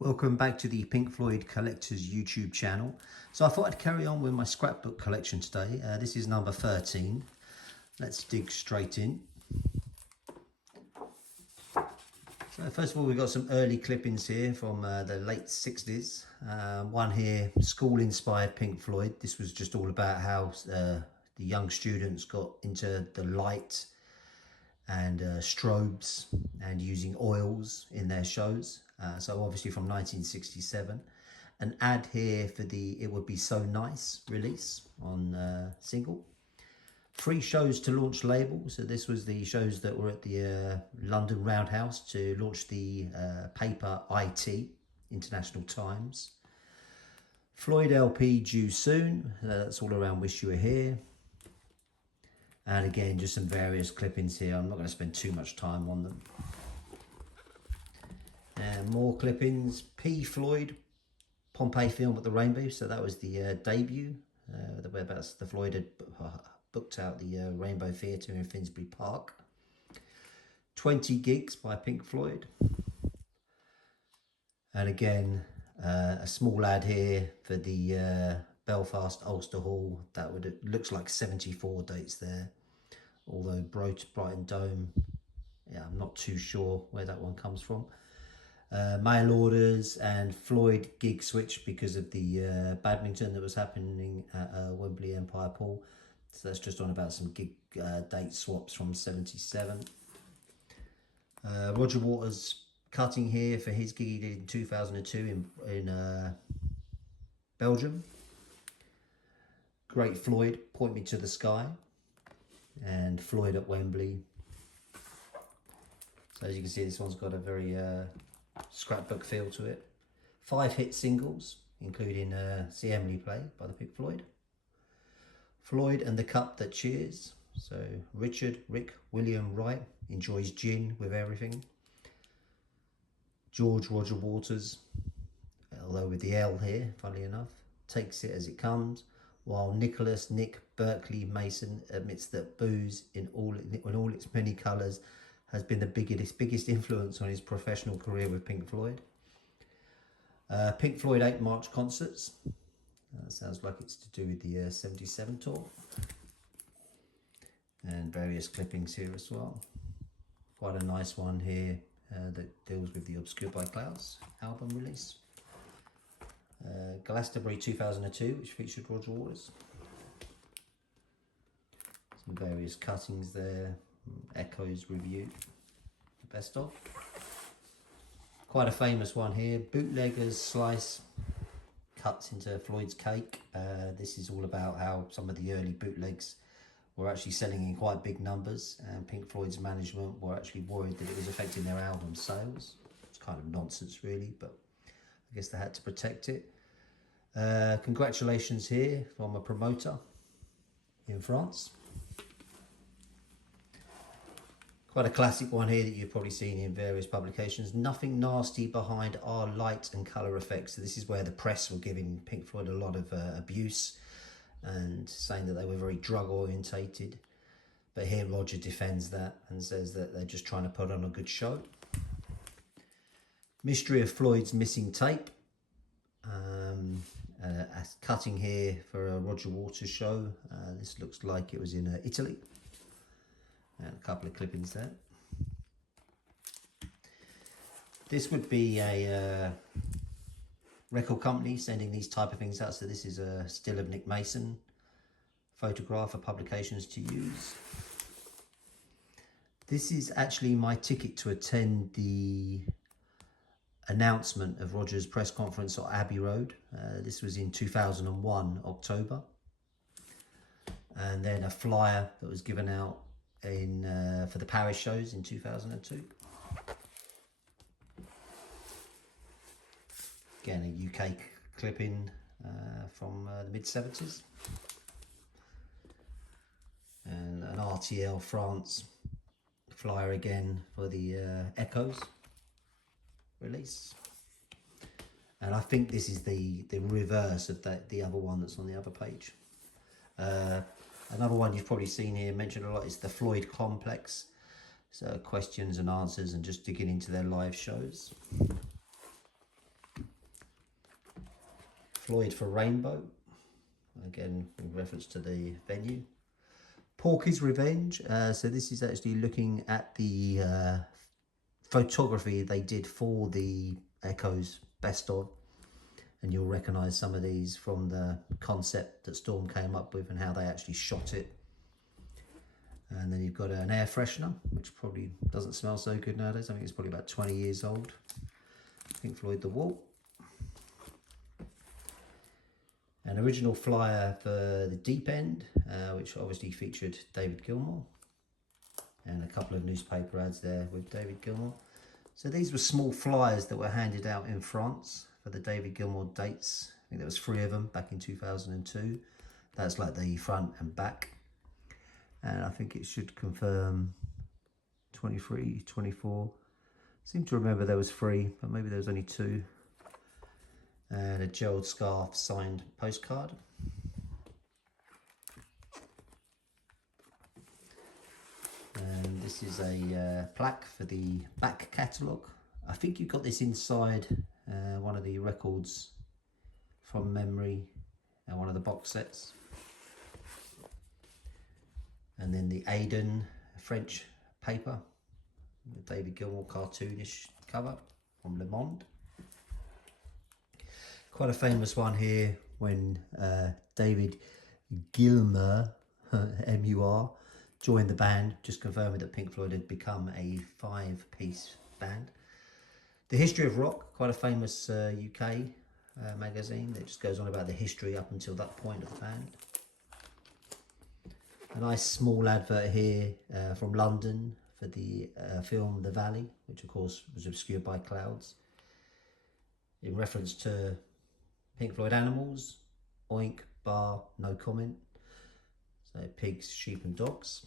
Welcome back to the Pink Floyd Collectors YouTube channel. So I thought I'd carry on with my scrapbook collection today. This is number 13. Let's dig straight in. So first of all, we've got some early clippings here from the late 60s. One here, school-inspired Pink Floyd. This was just all about how the young students got into the light and strobes and using oils in their shows. So obviously from 1967. An ad here for the It Would Be So Nice release on single. 3 shows to launch label. So this was the shows that were at the London Roundhouse to launch the paper IT, International Times. Floyd LP due soon. That's all around Wish You Were Here. And again, just some various clippings here. I'm not going to spend too much time on them. And more clippings. P. Floyd, Pompeii film at the Rainbow. So that was the debut. Whereabouts the Floyd had booked out the Rainbow Theatre in Finsbury Park. 20 Gigs by Pink Floyd. And again, a small ad here for the Belfast Ulster Hall. That would looks like 74 dates there, although Brighton Dome, yeah, I'm not too sure where that one comes from. Mail orders and Floyd gig switch because of the badminton that was happening at Wembley Empire Pool. So that's just on about some gig date swaps from 77. Roger Waters cutting here for his gig he did in 2002 in Belgium. Great Floyd, Point Me to the Sky, and Floyd at Wembley. So as you can see, this one's got a very scrapbook feel to it. 5 hit singles, including See Emily Play by the Pink Floyd. Floyd and the Cup That Cheers. So Richard, Rick, William Wright enjoys gin with everything. George Roger Waters, although with the L here, funnily enough, takes it as it comes. While Nicholas Nick Berkeley Mason admits that booze in all its many colours has been the biggest influence on his professional career with Pink Floyd. Pink Floyd 8 March concerts. Sounds like it's to do with the 77 tour. And various clippings here as well. Quite a nice one here that deals with the Obscured by Clouds album release. Glastonbury 2002, which featured Roger Waters. Some various cuttings there. Echoes review. The best of. Quite a famous one here. Bootleggers slice cuts into Floyd's cake. This is all about how some of the early bootlegs were actually selling in quite big numbers, and Pink Floyd's management were actually worried that it was affecting their album sales. It's kind of nonsense really, but I guess they had to protect it. Congratulations here from a promoter in France. Quite a classic one here that you've probably seen in various publications. Nothing nasty behind our light and colour effects. So this is where the press were giving Pink Floyd a lot of abuse and saying that they were very drug orientated. But here Roger defends that and says that they're just trying to put on a good show. Mystery of Floyd's missing tape. A cutting here for a Roger Waters show. This looks like it was in Italy. And a couple of clippings there. This would be a record company sending these type of things out. So this is a still of Nick Mason photograph for publications to use. This is actually my ticket to attend the announcement of Roger's press conference at Abbey Road. This was in 2001, October. And then a flyer that was given out in for the Paris shows in 2002. Again, a UK clipping from the mid-70s. And an RTL France flyer again for the Echoes release. And I think this is the reverse of the other one that's on the other page. Another one you've probably seen here mentioned a lot is the Floyd Complex. So questions and answers and just digging into their live shows. Floyd for Rainbow, again in reference to the venue. Porky's Revenge, so this is actually looking at the photography they did for the Echoes Best Of, and you'll recognise some of these from the concept that Storm came up with and how they actually shot it. And then you've got an air freshener, which probably doesn't smell so good nowadays. I think it's probably about 20 years old. Pink Floyd The Wall. An original flyer for the Deep End, which obviously featured David Gilmour. And a couple of newspaper ads there with David Gilmour. So these were small flyers that were handed out in France for the David Gilmour dates. I think there was 3 of them back in 2002. That's like the front and back. And I think it should confirm 23, 24. I seem to remember there was 3, but maybe there was only 2. And a Gerald Scarfe signed postcard. And this is a plaque for the back catalogue. I think you got this inside one of the records from memory and one of the box sets. And then the Aiden French paper, the David Gilmour cartoonish cover from Le Monde. Quite a famous one here when David Gilmour, M-U-R, joined the band, just confirming that Pink Floyd had become a 5-piece band. The History of Rock, quite a famous UK magazine that just goes on about the history up until that point of the band. A nice small advert here from London for the film The Valley, which of course was obscured by clouds. In reference to Pink Floyd Animals, oink, bar, no comment. So pigs, sheep and dogs.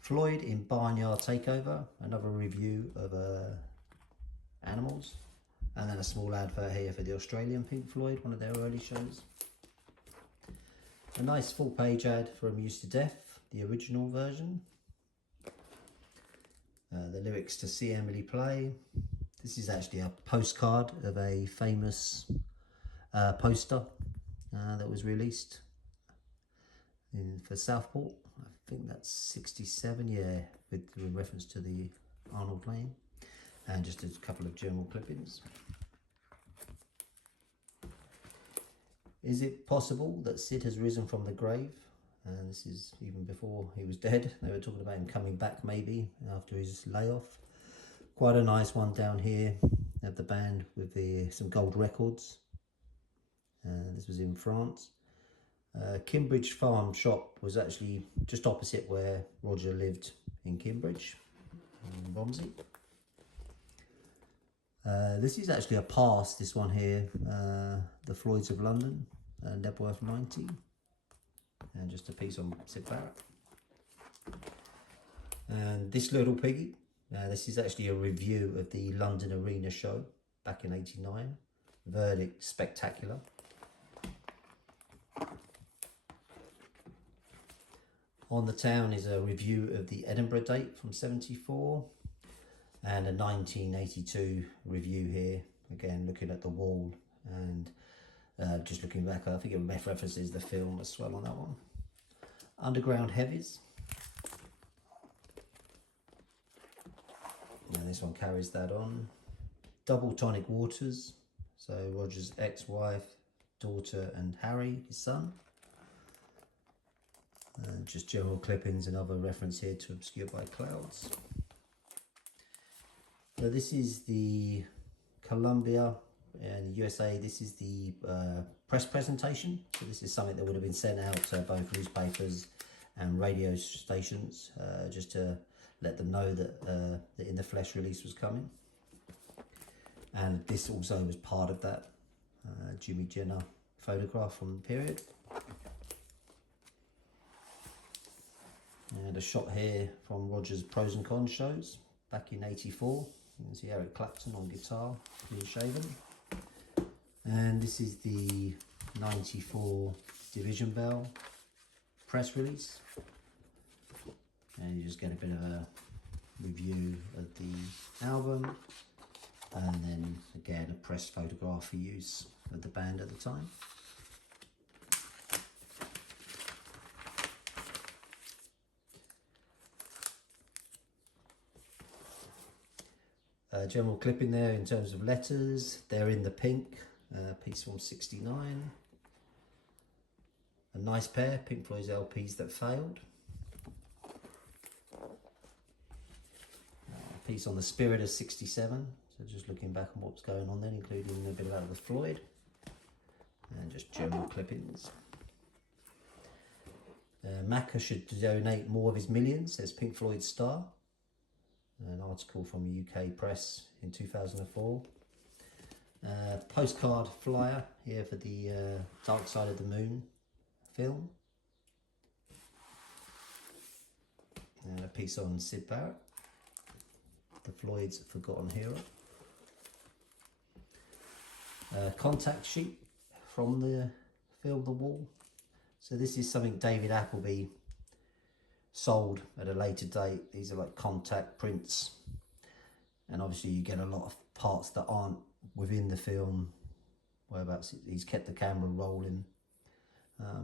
Floyd in Barnyard Takeover, another review of animals. And then a small advert here for the Australian Pink Floyd, one of their early shows. A nice full page ad for Amused to Death, the original version. The lyrics to See Emily Play. This is actually a postcard of a famous poster that was released for Southport. I think that's 67, yeah, with reference to the Arnold Lane. And just a couple of general clippings. Is it possible that Sid has risen from the grave? And this is even before he was dead. They were talking about him coming back maybe after his layoff. Quite a nice one down here of the band with some gold records. This was in France. Kimbridge Farm Shop was actually just opposite where Roger lived in Kimbridge, in Romsey. This is actually a pass, this one here, the Floyds of London, Nebworth 90, and just a piece on Sid Barrett. And this little piggy, this is actually a review of the London Arena show back in '89, Verdict Spectacular. On the Town is a review of the Edinburgh date from '74. And a 1982 review here, again looking at the wall and just looking back, I think it references the film as well on that one. Underground Heavies. And this one carries that on. Double Tonic Waters, so Roger's ex-wife, daughter and Harry, his son. And just general clippings, another reference here to Obscured by Clouds. So this is the Columbia in the USA. This is the press presentation. So this is something that would have been sent out to both newspapers and radio stations just to let them know that the In the Flesh release was coming. And this also was part of that Jimmy Jenner photograph from the period. And a shot here from Roger's Pros and Cons shows back in '84. You can see Eric Clapton on guitar, clean shaven. And this is the '94 Division Bell press release. And you just get a bit of a review of the album. And then again, a press photograph for use of the band at the time. General clipping there in terms of letters. They're in the pink, piece from '69. A nice pair, Pink Floyd's LPs that failed. A piece on the Spirit of '67. So just looking back on what's going on then, including a bit about the Floyd. And just general clippings. Macca should donate more of his millions, says Pink Floyd star. An article from the UK press in 2004. Postcard flyer here for the Dark Side of the Moon film. And a piece on Syd Barrett, the Floyd's Forgotten Hero. Contact sheet from the film The Wall. So this is something David Appleby sold at a later date. These are like contact prints, and obviously you get a lot of parts that aren't within the film. Whereabouts he's kept the camera rolling.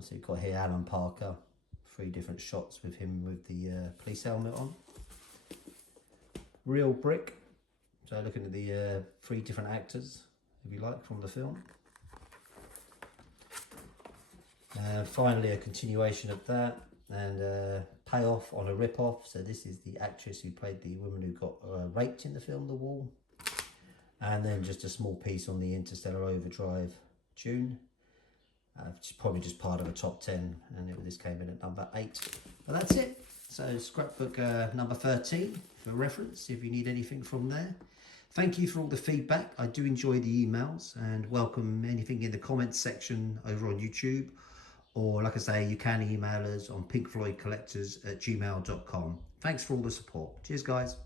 So you've got here Alan Parker, 3 different shots with him with the police helmet on. Real brick, so looking at the 3 different actors, if you like, from the film. Finally a continuation of that, and payoff on a rip-off. So this is the actress who played the woman who got raped in the film The Wall. And then just a small piece on the Interstellar Overdrive tune. It's probably just part of a top 10, and this came in at number 8. But that's it. So scrapbook number 13 for reference if you need anything from there. Thank you for all the feedback. I do enjoy the emails, and welcome anything in the comments section over on YouTube. Or like I say, you can email us on pinkfloydcollectors@gmail.com. Thanks for all the support. Cheers, guys.